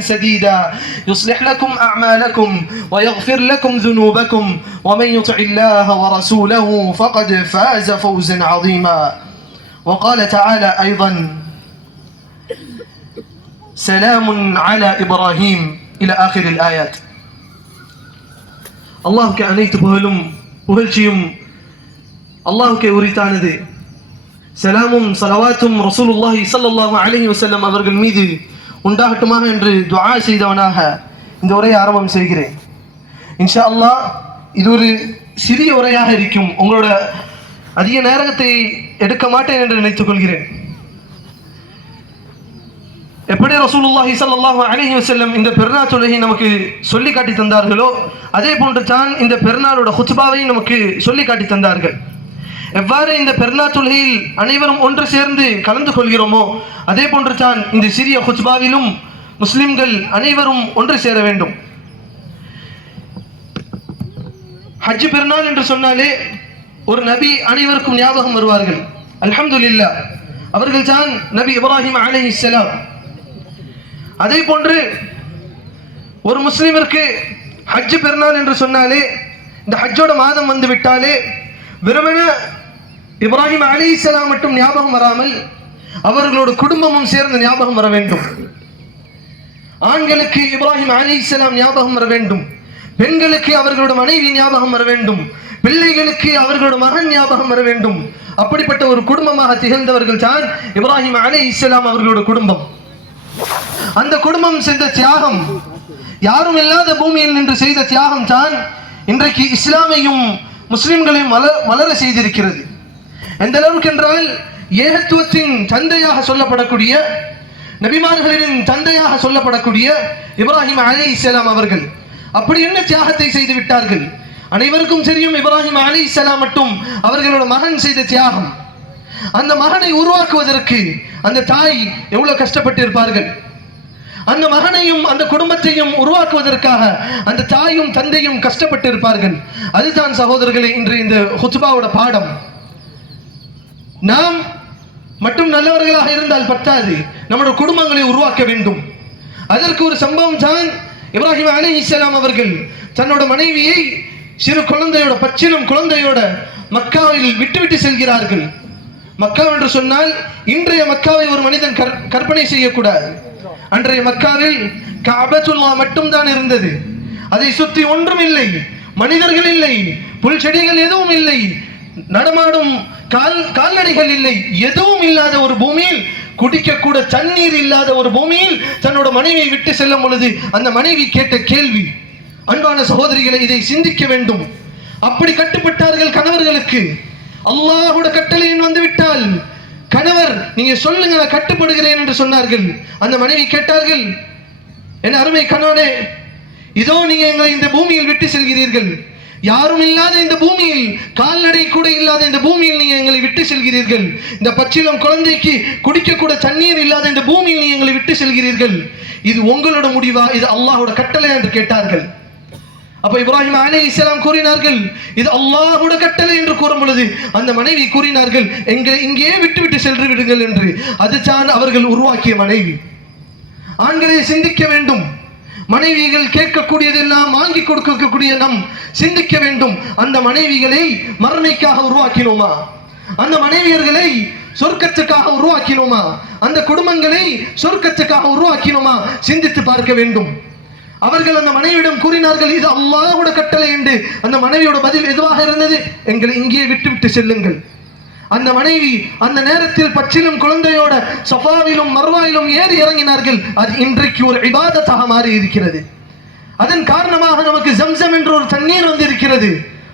سديدا. يصلح لكم أعمالكم ويغفر لكم ذنوبكم. ومن يطع الله ورسوله فقد فاز فوزا عظيما. وقال تعالى أيضا سلام على إبراهيم إلى آخر الآيات. الله كأنيت بهلم بهلشيم الله പുകലും ذي سلام ഉരിത്താനത് رسول الله صلى الله عليه وسلم. أبرق الميدي. உண்டாகட்டுமாக என்று துவா செய்தவனாக இந்த உரையை ஆரம்பம் செய்கிறேன். இன்ஷா அல்லாஹ் இது ஒரு சிறிய உரையாக இருக்கும். உங்களோட அதிக நேரத்தை எடுக்க மாட்டேன் என்று நினைத்துக் கொள்கிறேன். எப்படி ரசூலுல்லாஹி ஸல்லல்லாஹு அலஹி வசல்லம் இந்த பெருநாள் தொழுகை நமக்கு சொல்லி காட்டி தந்தார்களோ அதே போன்று தான் இந்த பெருநாளோட ஹுத்பாவை நமக்கு சொல்லி காட்டி தந்தார்கள். எவ்வாறு இந்த பெருநா தொழுகையில் அனைவரும் ஒன்று சேர்ந்து கலந்து கொள்கிறோமோ அதே போன்று தான் இந்த சிறிய ஹுத்பாவிலும் முஸ்லிம்கள் அனைவரும் ஒன்று சேர வேண்டும். ஹஜ் பெருநாள் என்று சொன்னாலே ஒரு நபி அனைவருக்கும் ஞாபகம் வருவார்கள். அல்ஹம்துலில்லாஹ் அவர்கள் தான் நபி இப்ராஹிம் அலைஹிஸ்ஸலாம் அதே போன்று ஒரு முஸ்லிமிற்கு ஹஜ் பெருநாள் என்று சொன்னாலே இந்த ஹஜ்ஜோட மாதம் வந்து விட்டாலே வெறுமன இப்ராஹிம் அலி இஸ்லாம் மட்டும் ஞாபகம் வராமல் அவர்களோட குடும்பமும் சேர்ந்து ஞாபகம் வர வேண்டும். ஆண்களுக்கு இப்ராஹிம் அலி இஸ்லாம் ஞாபகம் வர வேண்டும். பெண்களுக்கு அவர்களோட மனைவி ஞாபகம் வர வேண்டும். பிள்ளைகளுக்கு அவர்களோட மகன் ஞாபகம் வர வேண்டும். அப்படிப்பட்ட ஒரு குடும்பமாக திகழ்ந்தவர்கள் தான் இப்ராஹிம் அலி இஸ்லாம் அவர்களோட குடும்பம். அந்த குடும்பம் செய்த தியாகம் யாரும் இல்லாத பூமியில் நின்று செய்த தியாகம் தான் இன்றைக்கு இஸ்லாமையும் முஸ்லிம்களையும் மலர வளர செய்திருக்கிறது. எந்த அளவுக்கு என்றால் ஏகத்துவத்தின் தந்தையாக சொல்லப்படக்கூடிய நபிமார்களின் தந்தையாக சொல்லப்படக்கூடிய இப்ராஹிம் அலி இஸ்லாம் அவர்கள். அப்படி என்ன தியாகத்தை செய்து விட்டார்கள்? அனைவருக்கும் தெரியும் இப்ராஹிம் அலி இஸ்லாம் மட்டும் அவர்களோட மகன் செய்த தியாகம். அந்த மகனை உருவாக்குவதற்கு அந்த தாய் எவ்வளவு கஷ்டப்பட்டு இருப்பார்கள் அந்த மகனையும் அந்த குடும்பத்தையும் உருவாக்குவதற்காக அந்த தாயும் தந்தையும் கஷ்டப்பட்டு இருப்பார்கள் அதுதான் சகோதரர்களே இன்று இந்த ஹுத்பாவோட பாடம். நாம் மட்டும் நல்லவர்களாக இருந்தால் பற்றாது நம்முடைய குடும்பங்களை உருவாக்க வேண்டும். அதற்கு ஒரு சம்பவம் தான் இப்ராஹிம் அலி இஸ்லாம் அவர்கள் தன்னோட மனைவியை சிறு குழந்தையோட பச்சிலம் குழந்தையோட மக்காவில் விட்டுவிட்டு செல்கிறார்கள். மக்கா என்று சொன்னால் இன்றைய மக்காவை ஒரு மனிதன் கற்- கற்பனை செய்யக்கூடாது. அன்றைய மக்காவில் காபத்துல்லா மட்டும்தான் இருந்தது. அதை சுற்றி ஒன்றும் இல்லை. மனிதர்கள் இல்லை. புல் செடிகள் எதுவும் இல்லை. நடமாடும் கால் கால்நடைகள் இல்லை. எதுவும் இல்லாத ஒரு பூமியில் குடிக்க கூட தண்ணீர் இல்லாத ஒரு பூமியில் தன்னோட மனைவியை விட்டு செல்லும் பொழுது அந்த மனைவி கேட்ட கேள்வி அன்பான சகோதரிகளை இதை சிந்திக்க வேண்டும். அப்படி கட்டுப்பட்டார்கள் கணவர்களுக்கு. அல்லாஹோட கட்டளையின் வந்துவிட்டால் கணவர் நீங்க சொல்லுங்க நான் கட்டுப்படுகிறேன் என்று சொன்னார்கள். அந்த மனைவி கேட்டார்கள் என் அருமை கணவனே இதோ நீங்க எங்களை இந்த பூமியில் விட்டு செல்கிறீர்கள். யாரும் இல்லாத இந்த பூமியில் கால்நடை கூட இல்லாத இந்த பூமியில் நீங்க எங்களை விட்டு செல்கிறீர்கள். இந்த பச்சிலம் குழந்தைக்கு குடிக்க கூட தண்ணீர் இல்லாத இந்த பூமியில் நீங்க எங்களை விட்டு செல்கிறீர்கள். இது உங்களோட முடிவா? இது அல்லாஹோட கட்டளை என்று கேட்டார்கள். அப்ப இப்ராஹிம் அலே இஸ்லாம் கூறினார்கள் இது அல்லாஹோட கட்டளை என்று கூறும் பொழுது அந்த மனைவி கூறினார்கள் எங்களை இங்கே விட்டு விட்டு சென்று விடுங்கள் என்று. அதுதான் அவர்கள் உருவாக்கிய மனைவி. ஆண்களை சிந்திக்க வேண்டும். மனைவிகள் கேட்கக்கூடியதெல்லாம் வாங்கி கொடுக்கக்கூடிய நம் சிந்திக்க வேண்டும். அந்த மனைவிகளை மறுமைக்காக உருவாக்கினோமா? அந்த மனைவியர்களை சொர்க்கத்துக்காக உருவாக்கினோமா? அந்த குடும்பங்களை சொர்க்கத்துக்காக உருவாக்கினோமா? சிந்தித்து பார்க்க வேண்டும். அவர்கள் அந்த மனைவியிடம் கூறினார்கள் இது அல்லாஹ்வுட கட்டளை என்று. அந்த மனைவியோட பதில் எதுவாக இருந்தது? எங்களை இங்கே விட்டு விட்டு செல்லுங்கள். அந்த மனைவி அந்த நேரத்தில் பச்சிலும் குழந்தையோட சஃபாவிலும் மர்வாயிலும் ஏறி இறங்கினார்கள். அது இன்றைக்கு ஒரு இபாதத்தாக மாறி இருக்கிறது. அதன் காரணமாக நமக்கு ஜம்சம் என்ற ஒரு தண்ணீர் வந்து இருக்கிறது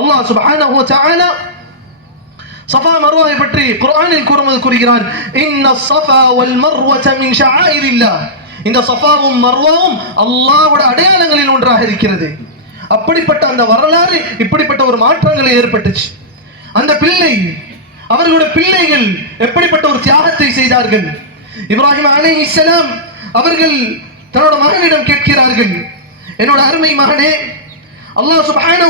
அல்லாஹ் சுபஹானஹு வ தஆலா சஃபா மர்வாவை பற்றி குர்ஆனில் கூறுவது கூறுகிறான் இன்ன ஸஃபா வல் மர்வத மின் ஷஆயிரில்லாஹ் இந்த சஃபாவும் மர்வாவும் அல்லாஹ்வோட அடையாளங்களில் ஒன்றாக இருக்கிறது. அப்படிப்பட்ட அந்த வரலாறு இப்படிப்பட்ட ஒரு மாற்றங்களை ஏற்பட்டுச்சு. அந்த பிள்ளை அவர்களுடைய பிள்ளைகள் எப்படிப்பட்ட ஒரு தியாகத்தை செய்தார்கள்? இப்ராஹிம் அலை இஸ்லாம் அவர்கள் தன்னோட மகனிடம் கேட்கிறார்கள் என்னோட அருமை மகனே அல்லாஹ் சுபான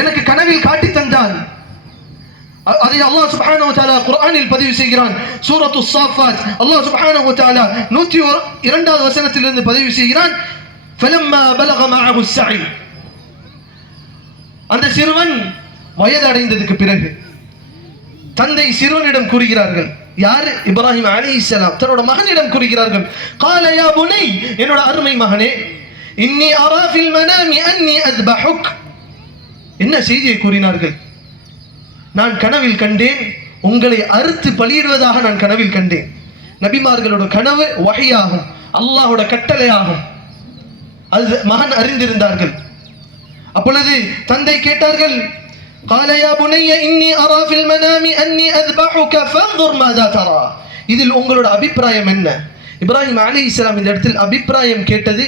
எனக்கு கனவில் காட்டி தந்தான் அதை அல்லாஹ் சுப்ஹானஹு வ தஆலா குர்ஆனில் பதிவு செய்கிறான். சூரத்து ஸாஃபாத் அல்லாஹ் சுப்ஹானஹு வ தஆலா இரண்டாவது வசனத்திலிருந்து பதிவு செய்கிறான். ஃபலம்மா பலக மஅஹு ஸஅய் அந்த சிறுவன் வயது அடைந்ததுக்கு பிறகு தந்தை சிறுவனிடம் கூறுகிறார்கள் யார் இப்ராஹிம் அலி இஸ்லாம் தன்னோட மகனிடம் கூறுகிறார்கள் காலயா புனை என்னோட அருமை மகனே இன்னி அராஃபில் மனாமி அன்னி அத்பஹுக். என்ன செய்தியை கூறினார்கள்? நான் கனவில் கண்டேன் உங்களை அறுத்து பலியிடுவதாக நான் கனவில் கண்டேன். நபிமார்களோட கனவு வகையாகும் அல்லாஹோட கட்டளையாகும். அது மகன் அறிந்திருந்தார்கள். அப்பொழுது தந்தை கேட்டார்கள் قال يا بني إني أرى في المنام أني أذبحك فانظر ماذا ترى இதில் உங்களோட அபிப்பிராயம் என்ன இப்ராஹிம் அலி இஸ்லாம் இந்த இடத்தில் அபிப்பிராயம் கேட்டது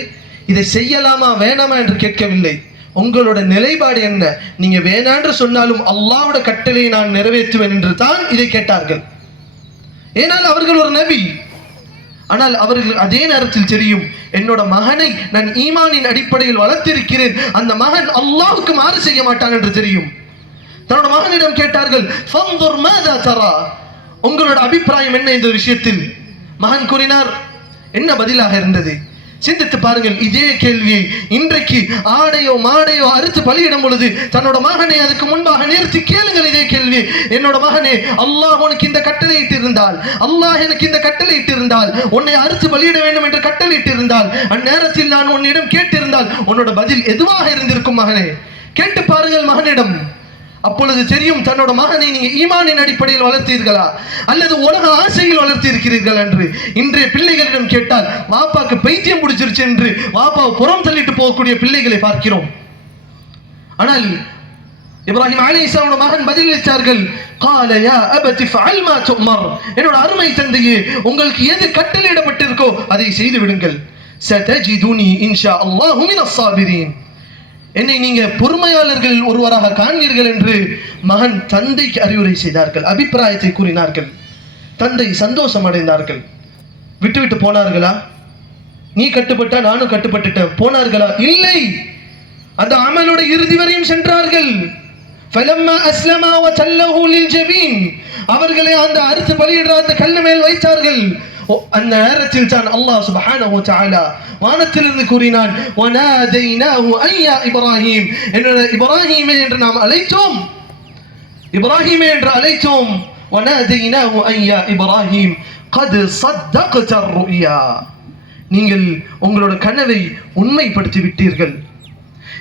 இதை செய்யலாமா வேணாமா என்று கேட்கவில்லை உங்களோட நிலைப்பாடு என்ன நீங்க வேணான்று சொன்னாலும் அல்லாஹ்வோட கட்டளையை நான் நிறைவேற்றுவேன் என்று தான் இதை கேட்டார்கள் ஏனால் அவர்கள் ஒரு நபி ஆனால் அவர்கள் அதே நேரத்தில் தெரியும் என்னோட மகனை நான் ஈமானின் அடிப்படையில் வளர்த்திருக்கிறேன் அந்த மகன் அல்லாஹ்வுக்கு மாறு செய்ய மாட்டான் என்று தெரியும் தன்னோட மகனிடம் கேட்டார்கள் "ஃபன்துர் மாதா தரா?" உங்களோட அபிப்பிராயம் என்ன இந்த விஷயத்தில்? மகன் கூறினார் என்ன பதிலாக இருந்தது? சிந்தித்து பாருங்கள் இதே கேள்வியை இன்றைக்கு ஆடையோ மாடையோ அறுத்து பலியிடும் பொழுது தன்னோட மகனை அதுக்கு முன்பாக நிறுத்தி கேளுங்கள் இதே கேள்வி. என்னோட மகனே அல்லாஹ் உனக்கு இந்த கட்டளை இருந்தால் அல்லாஹ் எனக்கு இந்த கட்டளை இருந்தால் உன்னை அறுத்து பலியிட வேண்டும் என்று கட்டளை இருந்தால் அந்நேரத்தில் நான் உன்னிடம் கேட்டிருந்தால் உன்னோட பதில் எதுவாக இருந்திருக்கும் மகனே? கேட்டு பாருங்கள் மகனிடம். அப்பொழுது தெரியும் தன்னோட மகனை நீங்க ஈமானின் அடிப்படையில் வளர்த்தீர்களா? அல்லது உலக ஆசையில் வளர்த்தியிருக்கிறீர்கள் என்று? இன்றைய பிள்ளைகளிடம் கேட்டால் வாப்பாக்கு பைத்தியம் பிடிச்சிருச்சு என்று வாப்பா புறம் தள்ளிட்டு போகக்கூடிய பிள்ளைகளை பார்க்கிறோம். ஆனால் இப்ராஹிம் அலி இஸ்லாமோட மகன் பதிலளித்தார்கள் காலையா அபதி என்னோட அருமை தந்தையே உங்களுக்கு எது கட்டளையிடப்பட்டிருக்கோ அதை செய்து விடுங்கள் சதஜிதுனி இன்ஷா அல்லாஹு மினஸ் என்னை நீங்க பொறுமையாளர்கள் ஒருவராக காண்கிறீர்கள் என்று மகன் தந்தைக்கு அறிவுரை செய்தார்கள் அபிப்பிராயத்தை கூறினார்கள். தந்தை சந்தோஷம் அடைந்தார்கள். விட்டுவிட்டு போனார்களா? நீ கட்டுப்பட்ட நானும் கட்டுப்பட்டுட்ட போனார்களா? இல்லை. அந்த அமலோட இறுதி வரையும் சென்றார்கள். அவர்களை அந்த அறுத்து பலியிடுற அந்த கல்லு மேல் வைத்தார்கள். அந்த நேரத்தில் தான் அல்லாஹ் சுப்ஹானஹு வ தஆலா வானத்திலிருந்து கூறினான் வனாதைனாஹு ஐயா இப்ராஹிம் என்னோட இப்ராஹிமே என்று நாம் அழைத்தோம் இப்ராஹிமே என்று அழைத்தோம் வனாதைனாஹு ஐயா இப்ராஹிம் قد صدقت الرؤيا நீங்கள் உங்களோட கனவை உண்மைப்படுத்தி விட்டீர்கள்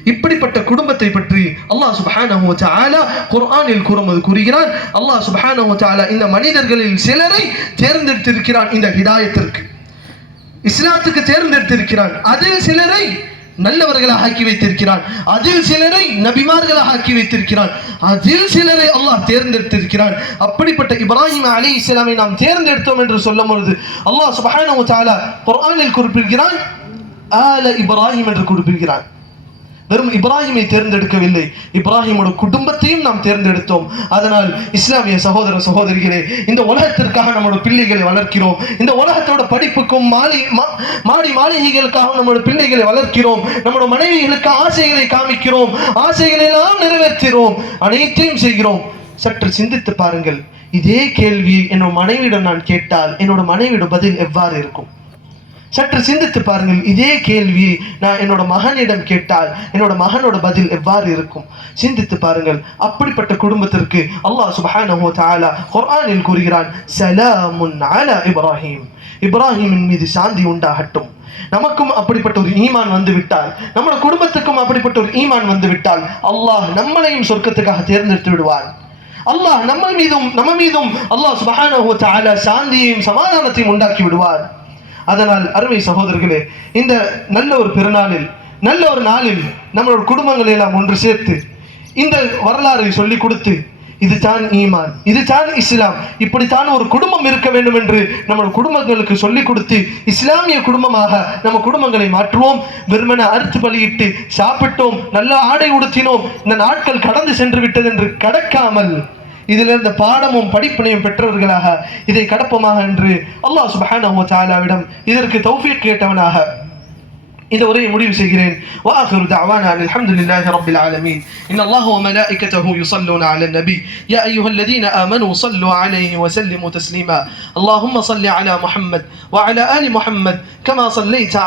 இப்படிப்பட்ட குடும்பத்தை பற்றி அல்லாஹ் சுப்ஹானஹு தஆலா குர்ஆனில் கூறும்போது கூறுகிறான். அல்லாஹ் சுப்ஹானஹு தஆலா இந்த மனிதர்களில் சிலரை தேர்ந்தெடுத்திருக்கிறான் இந்த ஹிதாயத்திற்கு. இஸ்லாத்துக்கு தேர்ந்தெடுத்திருக்கிறான். அதில் சிலரை நல்லவர்களாக ஆக்கி வைத்திருக்கிறான். அதில் சிலரை நபிமார்களாக ஆக்கி வைத்திருக்கிறான். அதில் சிலரை அல்லாஹ் தேர்ந்தெடுத்திருக்கிறான். அப்படிப்பட்ட இப்ராஹிம் அலி இஸ்லாமை நாம் தேர்ந்தெடுத்தோம் என்று சொல்லும் பொழுது அல்லாஹ் சுப்ஹானஹு தஆலா குர்ஆனில் குறிப்பிடுகிறான் ஆல இப்ராஹிம் என்று குறிப்பிடுகிறான். வெறும் இப்ராஹிமை தேர்ந்தெடுக்கவில்லை. இப்ராஹிமோட குடும்பத்தையும் நாம் தேர்ந்தெடுத்தோம். அதனால் இஸ்லாமிய சகோதர சகோதரிகளே இந்த உலகத்திற்காக நம்மளோட பிள்ளைகளை வளர்க்கிறோம். இந்த உலகத்தோட படிப்புக்கும் மாலை மா- மாடி மாளிகைகளுக்காக நம்மளோட பிள்ளைகளை வளர்க்கிறோம். நம்மளோட மனைவிகளுக்கு ஆசைகளை காமிக்கிறோம். ஆசைகளை எல்லாம் நிறைவேற்றுகிறோம். அனைத்தையும் செய்கிறோம். சற்று சிந்தித்து பாருங்கள். இதே கேள்வியை என்னோட மனைவியிடம் நான் கேட்டால் என்னோட மனைவியோட பதில் எவ்வாறு இருக்கும்? சற்று சிந்தித்து பாருங்கள் இதே கேள்வி நான் என்னோட மகனிடம் கேட்டால் என்னோட மகனோட பதில் எவ்வாறு இருக்கும்? சிந்தித்து பாருங்கள் அப்படிப்பட்ட குடும்பத்திற்கு அல்லாஹ் சுபஹானஹு தஆலா குர்ஆனில் கூறுகிறான் சலாமுன் அலா இப்ராஹிம். இப்ராஹிமின் மீது சாந்தி உண்டாகட்டும். நமக்கும் அப்படிப்பட்ட ஒரு ஈமான் வந்து விட்டால் நம்மளோட குடும்பத்துக்கும் அப்படிப்பட்ட ஒரு ஈமான் வந்து விட்டால் அல்லாஹ் நம்மளையும் சொர்க்கத்துக்காக தேர்ந்தெடுத்து விடுவார் அல்லாஹ் நம்ம மீதும் நம்ம மீதும் அல்லாஹ் சுபஹானஹு தஆலா சாந்தியையும் சமாதானத்தையும் உண்டாக்கி விடுவார் அதனால் அருமை சகோதரர்களே இந்த நல்ல ஒரு பெருநாளில் நல்ல ஒரு நாளில் நம்மளோட குடும்பங்களை எல்லாம் ஒன்று சேர்த்து இந்த வரலாறை சொல்லி கொடுத்து இது தான் ஈமான் இது தான் இஸ்லாம் இப்படித்தான் ஒரு குடும்பம் இருக்க வேண்டும் என்று நம்மளோட குடும்பங்களுக்கு சொல்லிக் கொடுத்து இஸ்லாமிய குடும்பமாக நம்ம குடும்பங்களை மாற்றுவோம். வெறுமன அறுத்து பலியிட்டு சாப்பிட்டோம் நல்ல ஆடை உடுத்தினோம் இந்த நாட்கள் கடந்து சென்று விட்டது என்று கடக்காமல் இதில் இருந்த பாடமும் படிப்பினையும் பெற்றவர்களாக இதை கடப்போமாக என்று அல்லாஹ் சுப்ஹானஹு வ தஆலாவிடம் இதற்கு தௌஃபீக் கேட்டவனாக இந்த உரையை முடிவு செய்கிறேன் وآخر دعوانا أن الحمد لله رب العالمين إن الله وملائكته يصلون على النبي يا أيها الذين آمنوا صلوا عليه وسلموا تسليما اللهم صل على محمد وعلى آل محمد كما صليت على